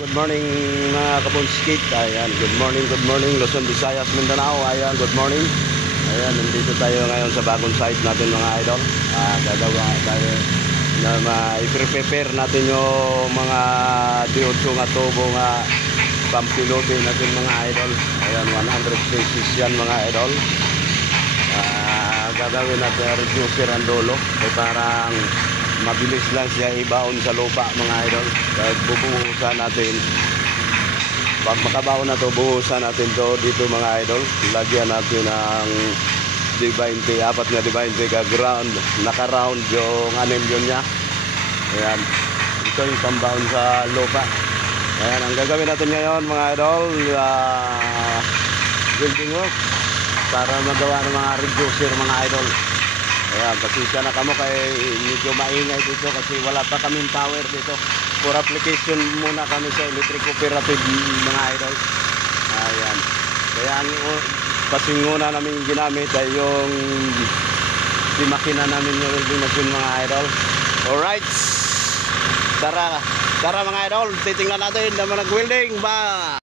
Good morning mga kabunskit. Ayan, good morning Luzon, Visayas, Mindanao. Ayan, good morning. Ayan, nandito tayo ngayon sa bagong site natin mga idol. Gagawa tayo na i-prepare natin yung mga diotso nga tubo nga pampilote natin mga idol. Ayan, 100 pesos yan mga idol. Gagawin natin reducer ang dulo. Parang mabilis lang siya ibaon sa lupa mga idol. Bubuhusan natin. Pag makabaon na to, buhusan natin to dito mga idol. Lagyan natin ng D20, apat na D20 ka ground, naka-round yung anilyon niya. Ayan, ito yung pambaon sa lupa. Ayan, ang gagawin natin ngayon mga idol, building work para magawa ng mga reducer mga idol. Ayan, pasensya na kamo kay medyo maingay dito kasi wala pa kaming power dito. For application muna kami sa electric cooperative mga idol. Ayan. Kaya ang pasinguna namin ginamit ay yung di makina namin yung welding machine mga idol. Alright. Tara mga idol, titingnan natin na nag-welding ba.